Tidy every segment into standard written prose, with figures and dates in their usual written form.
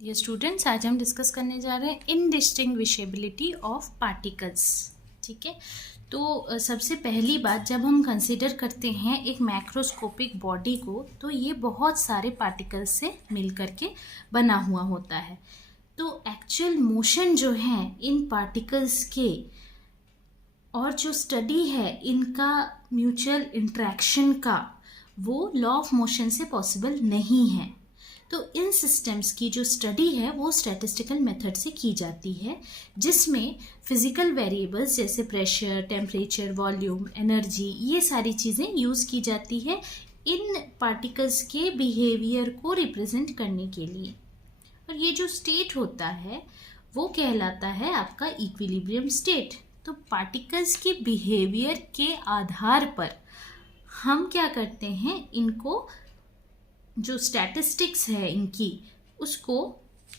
Dear students, आज हम discuss करने जा रहे हैं इनडिस्टिंग्विशेबिलिटी ऑफ पार्टिकल्स। ठीक है, तो सबसे पहली बात, जब हम कंसिडर करते हैं एक मैक्रोस्कोपिक बॉडी को, तो ये बहुत सारे पार्टिकल्स से मिल करके बना हुआ होता है। तो एक्चुअल मोशन जो है इन पार्टिकल्स के और जो स्टडी है इनका म्यूचुअल इंट्रैक्शन का, वो लॉ ऑफ मोशन से पॉसिबल नहीं है। तो इन सिस्टम्स की जो स्टडी है वो स्टैटिस्टिकल मेथड से की जाती है, जिसमें फिजिकल वेरिएबल्स जैसे प्रेशर, टेम्परेचर, वॉल्यूम, एनर्जी, ये सारी चीज़ें यूज़ की जाती है इन पार्टिकल्स के बिहेवियर को रिप्रेजेंट करने के लिए। और ये जो स्टेट होता है वो कहलाता है आपका इक्विलिब्रियम स्टेट। तो पार्टिकल्स के बिहेवियर के आधार पर हम क्या करते हैं, इनको जो स्टैटिस्टिक्स है इनकी, उसको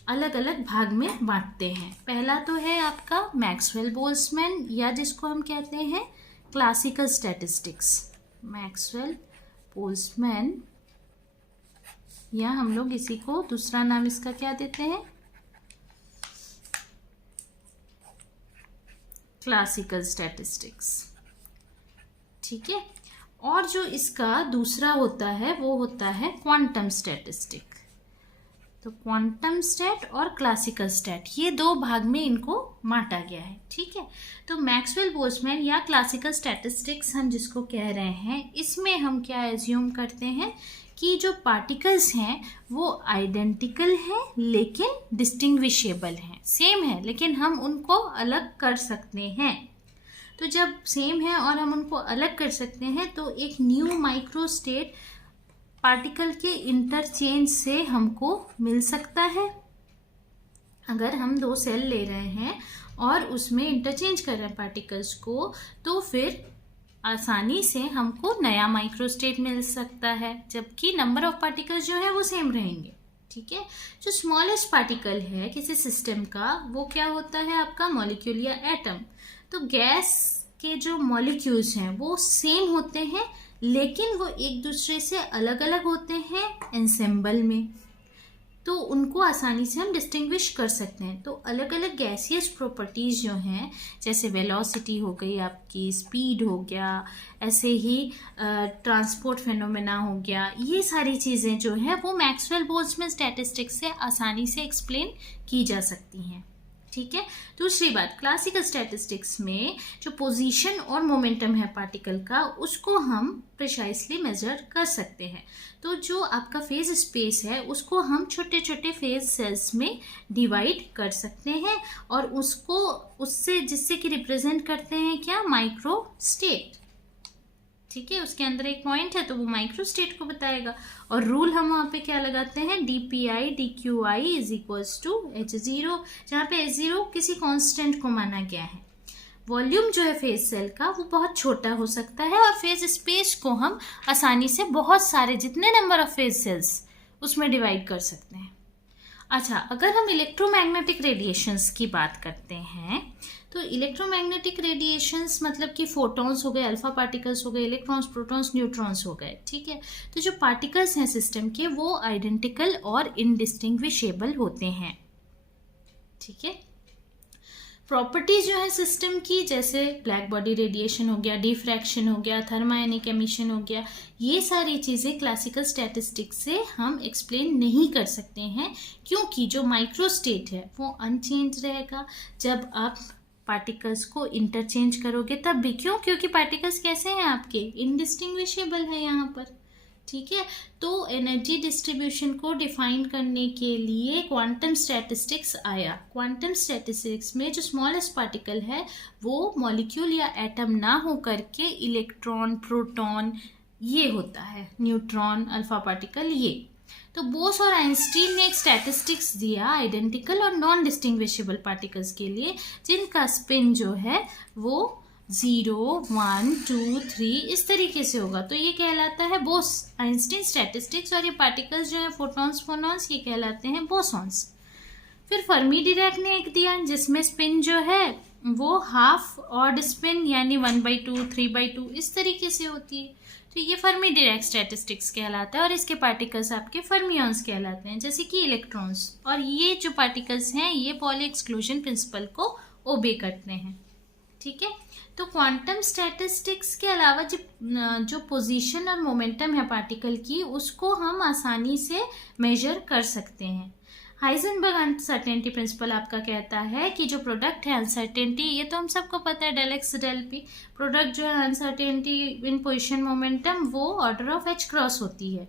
अलग अलग भाग में बांटते हैं। पहला तो है आपका मैक्सवेल बोल्ट्जमैन, या जिसको हम कहते हैं क्लासिकल स्टैटिस्टिक्स। मैक्सवेल बोल्ट्जमैन, या हम लोग इसी को दूसरा नाम इसका क्या देते हैं, क्लासिकल स्टैटिस्टिक्स। ठीक है, और जो इसका दूसरा होता है वो होता है क्वांटम स्टैटिस्टिक। तो क्वांटम स्टैट और क्लासिकल स्टैट, ये दो भाग में इनको बांटा गया है। ठीक है, तो मैक्सवेल बोल्ट्जमैन या क्लासिकल स्टैटिस्टिक्स हम जिसको कह रहे हैं, इसमें हम क्या एज्यूम करते हैं कि जो पार्टिकल्स हैं वो आइडेंटिकल हैं लेकिन डिस्टिंग्विशेबल हैं, सेम है लेकिन हम उनको अलग कर सकते हैं। तो जब सेम है और हम उनको अलग कर सकते हैं, तो एक न्यू माइक्रो स्टेट पार्टिकल के इंटरचेंज से हमको मिल सकता है। अगर हम दो सेल ले रहे हैं और उसमें इंटरचेंज कर रहे हैं पार्टिकल्स को, तो फिर आसानी से हमको नया माइक्रो स्टेट मिल सकता है, जबकि नंबर ऑफ पार्टिकल्स जो है वो सेम रहेंगे। ठीक है, जो स्मॉलेस्ट पार्टिकल है किसी सिस्टम का, वो क्या होता है आपका मॉलिक्यूल या एटम। तो गैस के जो मॉलिक्यूल्स हैं वो सेम होते हैं, लेकिन वो एक दूसरे से अलग अलग होते हैं एंसेंबल में, तो उनको आसानी से हम डिस्टिंग्विश कर सकते हैं। तो अलग अलग गैसियस प्रॉपर्टीज़ जो हैं, जैसे वेलोसिटी हो गई आपकी, स्पीड हो गया, ऐसे ही ट्रांसपोर्ट फेनोमेना हो गया, ये सारी चीज़ें जो हैं वो मैक्सवेल बोल्ट्जमैन स्टैटिस्टिक्स से आसानी से एक्सप्लेन की जा सकती हैं। ठीक है, दूसरी बात, क्लासिकल स्टैटिस्टिक्स में जो पोजीशन और मोमेंटम है पार्टिकल का, उसको हम प्रिसाइसली मेजर कर सकते हैं। तो जो आपका फेज स्पेस है उसको हम छोटे छोटे फेज सेल्स में डिवाइड कर सकते हैं, और उसको उससे जिससे कि रिप्रेजेंट करते हैं क्या, माइक्रो स्टेट। ठीक है, उसके अंदर एक पॉइंट है तो वो माइक्रो स्टेट को बताएगा। और रूल हम वहाँ पे क्या लगाते हैं, dpi dqi is equals to h0, जहाँ पे h0 किसी कांस्टेंट को माना गया है। वॉल्यूम जो है फेज सेल का वो बहुत छोटा हो सकता है, और फेज स्पेस को हम आसानी से बहुत सारे, जितने नंबर ऑफ फेज सेल्स उसमें डिवाइड कर सकते हैं। अच्छा, अगर हम इलेक्ट्रोमैग्नेटिक रेडिएशंस की बात करते हैं, तो इलेक्ट्रोमैग्नेटिक रेडिएशंस मतलब कि फोटॉन्स हो गए, अल्फा पार्टिकल्स हो गए, इलेक्ट्रॉन्स, प्रोटॉन्स, न्यूट्रॉन्स हो गए। ठीक है, तो जो पार्टिकल्स हैं सिस्टम के वो आइडेंटिकल और इनडिस्टिंग्विशेबल होते हैं। ठीक है, प्रॉपर्टीज जो है सिस्टम की, जैसे ब्लैक बॉडी रेडिएशन हो गया, डिफ्रैक्शन हो गया, थर्मायोनिक एमिशन हो गया, ये सारी चीज़ें क्लासिकल स्टैटिस्टिक्स से हम एक्सप्लेन नहीं कर सकते हैं, क्योंकि जो माइक्रो स्टेट है वो अनचेंज रहेगा जब आप पार्टिकल्स को इंटरचेंज करोगे तब भी। क्यों? क्योंकि पार्टिकल्स कैसे हैं आपके, इनडिस्टिंग्विशेबल है यहाँ पर। ठीक है, तो एनर्जी डिस्ट्रीब्यूशन को डिफाइन करने के लिए क्वांटम स्टैटिस्टिक्स आया। क्वांटम स्टैटिस्टिक्स में जो स्मॉलेस्ट पार्टिकल है वो मॉलिक्यूल या एटम ना हो करके इलेक्ट्रॉन, प्रोटॉन, ये होता है, न्यूट्रॉन, अल्फा पार्टिकल, ये। तो बोस और आइंस्टीन ने एक स्टैटिस्टिक्स दिया आइडेंटिकल और नॉन डिस्टिंग्विशेबल पार्टिकल्स के लिए, जिनका स्पिन जो है वो 0, 1, 2, 3 इस तरीके से होगा। तो ये कहलाता है बोस आइंस्टीन स्टैटिस्टिक्स, और ये पार्टिकल्स जो है फोटॉन्स, फोनॉन्स, ये कहलाते हैं बोसॉन्स। फिर फर्मी डिरैक ने एक दिया जिसमें स्पिन जो है वो हाफ ऑड स्पिन यानी 1/2, 3/2 इस तरीके से होती है। तो ये फर्मी डिरैक स्टैटिस्टिक्स कहलाता है और इसके पार्टिकल्स आपके फर्मियंस कहलाते हैं, जैसे कि इलेक्ट्रॉन्स। और ये जो पार्टिकल्स हैं ये पॉली एक्सक्लूजन प्रिंसिपल को ओबे करते हैं। ठीक है, तो क्वांटम स्टैटिस्टिक्स के अलावा जो पोजीशन और मोमेंटम है पार्टिकल की उसको हम आसानी से मेजर कर सकते हैं। हाइजेनबर्ग अनसर्टेनिटी प्रिंसिपल आपका कहता है कि जो प्रोडक्ट है अनसर्टेनिटी, ये तो हम सबको पता है, del x del p, product जो है अनसर्टेनिटी इन पोजीशन मोमेंटम वो ऑर्डर ऑफ एच क्रॉस होती है।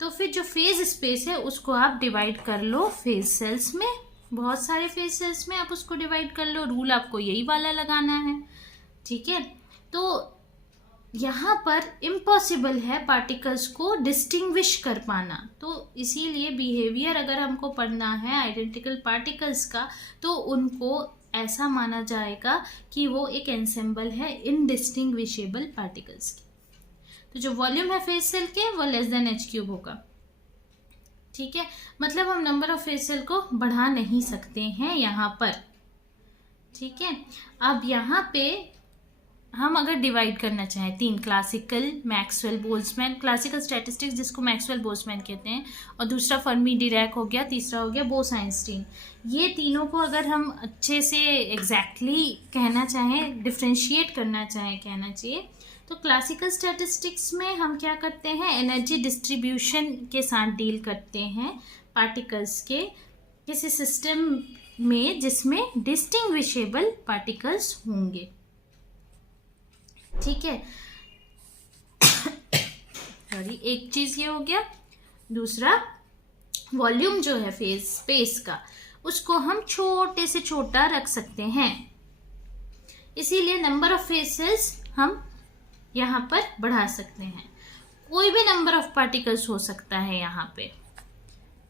तो फिर जो फेज स्पेस है उसको आप डिवाइड कर लो फेज सेल्स में, बहुत सारे फेज सेल्स में आप उसको डिवाइड कर लो। रूल आपको यही वाला लगाना है। ठीक है, तो यहाँ पर इम्पॉसिबल है पार्टिकल्स को डिस्टिंग्विश कर पाना, तो इसीलिए बिहेवियर अगर हमको पढ़ना है आइडेंटिकल पार्टिकल्स का तो उनको ऐसा माना जाएगा कि वो एक एंसेम्बल है इनडिस्टिंग्विशेबल पार्टिकल्स की। तो जो वॉल्यूम है फेज सेल के वो लेस देन h³ होगा। ठीक है, मतलब हम नंबर ऑफ फेज सेल को बढ़ा नहीं सकते हैं यहाँ पर। ठीक है, अब यहाँ पे हम अगर डिवाइड करना चाहें 3, classical, Maxwell Boltzmann, classical statistics जिसको मैक्सवेल बोल्ट्जमैन कहते हैं, और दूसरा फर्मी डिरैक हो गया, तीसरा हो गया बोस-आइंस्टीन। ये तीनों को अगर हम अच्छे से एग्जैक्टली कहना चाहें, डिफ्रेंशिएट करना चाहें कहना चाहिए, तो क्लासिकल स्टैटिस्टिक्स में हम क्या करते हैं, एनर्जी डिस्ट्रीब्यूशन के साथ डील करते हैं पार्टिकल्स के किसी सिस्टम में जिसमें डिस्टिंग्विशेबल पार्टिकल्स होंगे। ठीक है, सॉरी, एक चीज ये हो गया। दूसरा, वॉल्यूम जो है फेज स्पेस का उसको हम छोटे से छोटा रख सकते हैं, इसीलिए नंबर ऑफ फेसेस हम यहाँ पर बढ़ा सकते हैं। कोई भी नंबर ऑफ पार्टिकल्स हो सकता है यहाँ पे।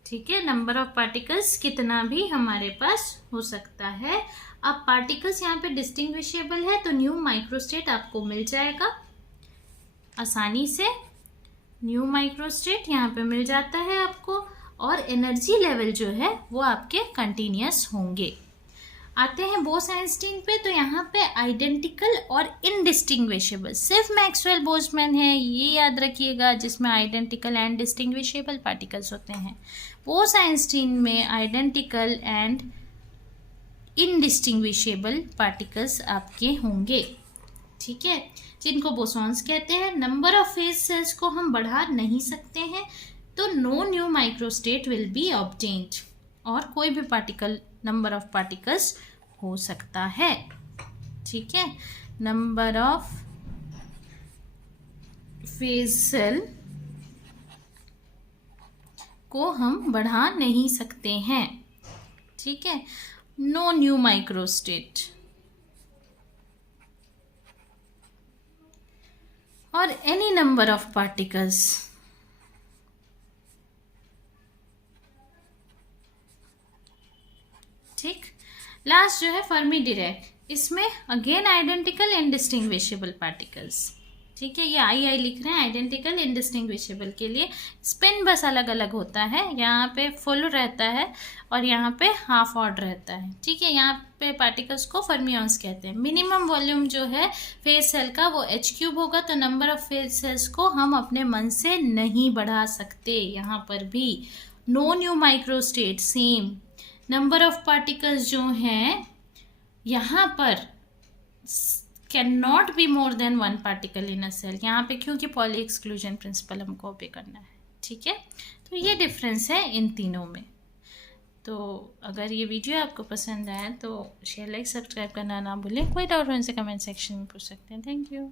ठीक है, नंबर ऑफ पार्टिकल्स कितना भी हमारे पास हो सकता है। अब पार्टिकल्स यहाँ पे डिस्टिंग्विशेबल है तो न्यू माइक्रोस्टेट आपको मिल जाएगा आसानी से। न्यू माइक्रोस्टेट यहाँ पे मिल जाता है आपको, और एनर्जी लेवल जो है वो आपके कंटिन्यूअस होंगे। आते हैं बोस-आइंस्टीन पे, तो यहाँ पे आइडेंटिकल और इनडिस्टिंग्विशेबल सिर्फ मैक्सवेल बोल्ट्जमैन है, ये याद रखिएगा, जिसमें आइडेंटिकल एंड डिस्टिंग्विशेबल पार्टिकल्स होते हैं। बोस-आइंस्टीन में आइडेंटिकल एंड इनडिस्टिंग्विशेबल पार्टिकल्स आपके होंगे। ठीक है, जिनको बोसॉन्स कहते हैं। नंबर ऑफ फेज सेल्स को हम बढ़ा नहीं सकते हैं, तो no new microstate will be obtained, और कोई भी पार्टिकल नंबर ऑफ पार्टिकल्स हो सकता है। ठीक है, नंबर ऑफ फेज सेल को हम बढ़ा नहीं सकते हैं। ठीक है, नो न्यू माइक्रोस्टेट, और एनी नंबर ऑफ पार्टिकल्स। ठीक, लास्ट जो है फर्मी डिरैक, इसमें अगेन आइडेंटिकल इनडिस्टिंग्विशेबल पार्टिकल्स। ठीक है, ये आई लिख रहे हैं आइडेंटिकल इनडिस्टिंग्विशेबल के लिए। स्पिन बस अलग अलग होता है, यहाँ पे फुल रहता है और यहाँ पे हाफ ऑड रहता है। ठीक है, यहाँ पे पार्टिकल्स को फर्मियंस कहते हैं। मिनिमम वॉल्यूम जो है फेज सेल का वो h³ होगा, तो नंबर ऑफ फेज सेल्स को हम अपने मन से नहीं बढ़ा सकते। यहाँ पर भी no new microstate, same number of particles जो हैं यहाँ पर can not be more than 1 particle in a cell, यहाँ पे क्योंकि पॉली एक्सक्लूजन प्रिंसिपल हमको ओबे करना है। ठीक है, तो ये डिफरेंस है इन तीनों में। तो अगर ये वीडियो आपको पसंद आया तो शेयर, लाइक, सब्सक्राइब करना ना भूलें। कोई डाउट हो इनसे कमेंट सेक्शन में पूछ सकते हैं। Thank you.